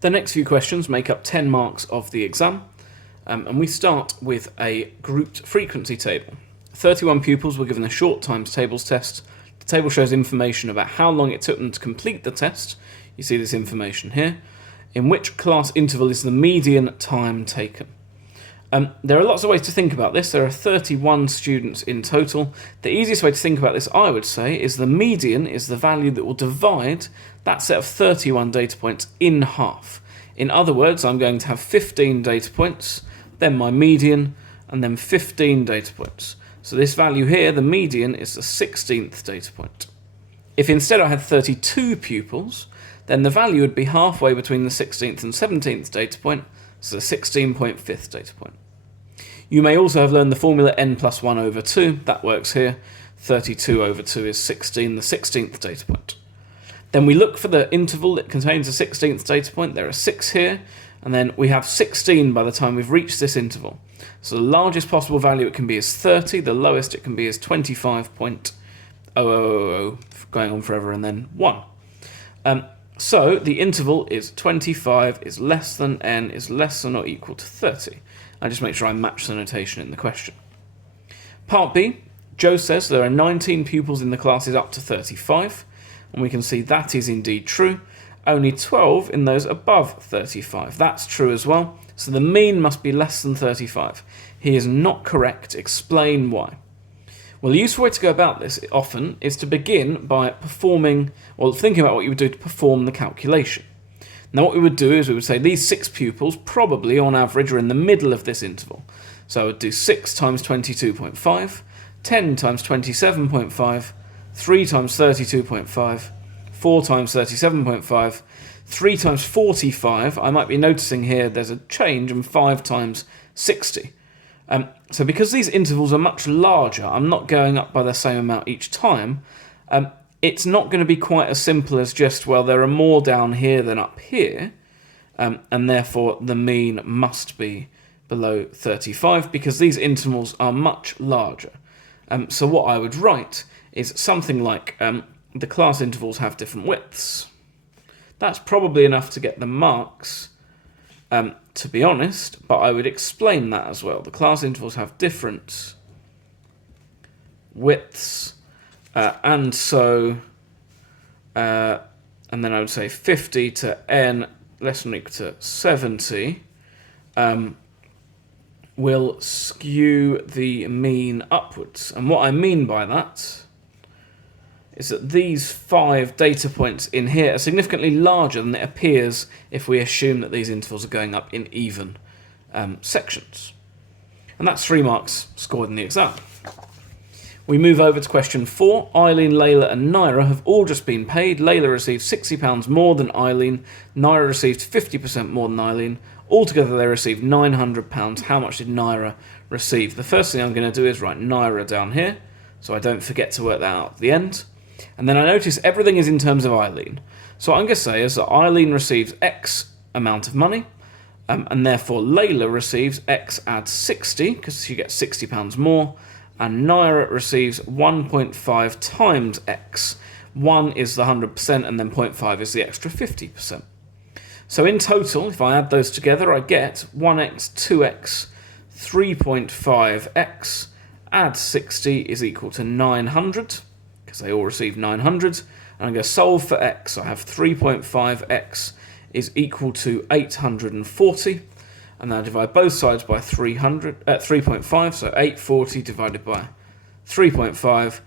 The next few questions make up 10 marks of the exam, and we start with a grouped frequency table. 31 pupils were given a short times tables test. The table shows information about how long it took them to complete the test. You see this information here. In which class interval is the median time taken? There are lots of ways to think about this. There are 31 students in total. The easiest way to think about this, I would say, is the median is the value that will divide that set of 31 data points in half. In other words, I'm going to have 15 data points, then my median, and then 15 data points. So this value here, the median, is the 16th data point. If instead I had 32 pupils, then the value would be halfway between the 16th and 17th data point, so the 16.5th data point. You may also have learned the formula n plus 1 over 2. That works here. 32 over 2 is 16, the 16th data point. Then we look for the interval that contains the 16th data point. There are 6 here, and then we have 16 by the time we've reached this interval. So the largest possible value it can be is 30, the lowest it can be is 25.0000, going on forever, and then 1. So the interval is 25 is less than n is less than or equal to 30. I just make sure I match the notation in the question. Part B, Joe says there are 19 pupils in the classes up to 35, and we can see that is indeed true. Only 12 in those above 35. That's true as well. So the mean must be less than 35. He is not correct. Explain why. Well, the useful way to go about this often is to begin by performing, or thinking about what you would do to perform the calculation. Now what we would do is we would say these 6 pupils probably on average are in the middle of this interval. So I would do 6 times 22.5, 10 times 27.5, 3 times 32.5, 4 times 37.5, 3 times 45. I might be noticing here there's a change, and 5 times 60. So because these intervals are much larger, I'm not going up by the same amount each time. It's not going to be quite as simple as just, well, there are more down here than up here, and therefore the mean must be below 35 because these intervals are much larger. So what I would write is something like the class intervals have different widths. That's probably enough to get the marks, to be honest, but I would explain that as well. The class intervals have different widths, and then I would say 50 to n less than or equal to 70 will skew the mean upwards. And what I mean by that is that these 5 data points in here are significantly larger than it appears if we assume that these intervals are going up in even sections. And that's 3 marks scored in the exam. We move over to question 4. Eileen, Layla and Naira have all just been paid. Layla received £60 more than Eileen. Naira received 50% more than Eileen. Altogether they received £900. How much did Naira receive? The first thing I'm going to do is write Naira down here, so I don't forget to work that out at the end. And then I notice everything is in terms of Eileen. So what I'm going to say is that Eileen receives X amount of money, and therefore Layla receives X adds 60, because she gets £60 more, and Naira receives 1.5 times X. 1 is the 100%, and then 0.5 is the extra 50%. So in total, if I add those together, I get 1x, 2x, 3.5x, add 60 is equal to 900, because they all receive 900. And I'm going to solve for x. I have 3.5x is equal to 840. And then I divide both sides by 3.5, so 840 divided by 3.5,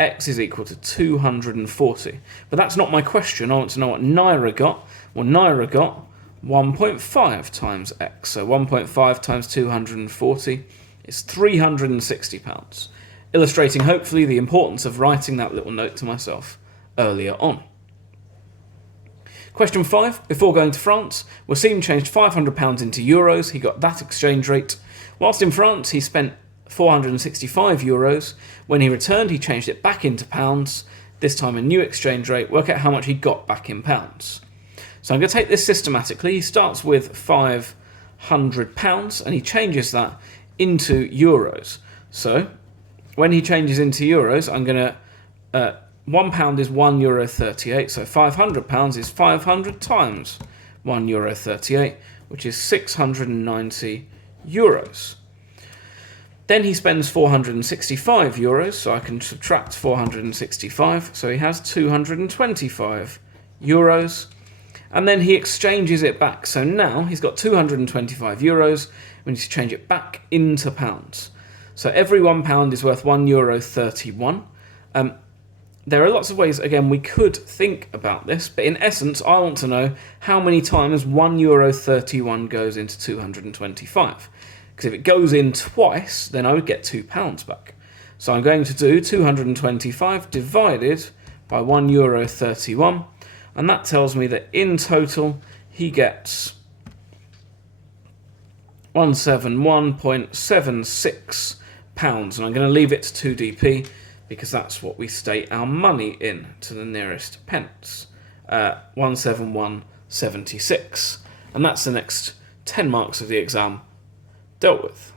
x is equal to 240. But that's not my question. I want to know what Naira got. Well, Naira got 1.5 times x, so 1.5 times 240 is £360, illustrating hopefully the importance of writing that little note to myself earlier on. Question 5. Before going to France, Wasim changed £500 into euros. He got that exchange rate. Whilst in France, he spent €465. When he returned, he changed it back into pounds, this time a new exchange rate. Work out how much he got back in pounds. So I'm going to take this systematically. He starts with £500 and he changes that into euros. So when he changes into euros, I'm going to £1 is €1.38, so £500 is 500 times €1.38, which is 690 euros. Then he spends €465, so I can subtract 465, so he has €225. And then he exchanges it back. So now he's got €225. We need to change it back into pounds. So every £1 is worth €1.31. There are lots of ways, again, we could think about this, but in essence, I want to know how many times €1.31 goes into 225. Because if it goes in twice, then I would get £2 back. So I'm going to do 225 divided by €1.31, and that tells me that in total he gets £171.76, and I'm going to leave it to 2dp because that's what we state our money in to the nearest pence, 171.76, and that's the next 10 marks of the exam dealt with.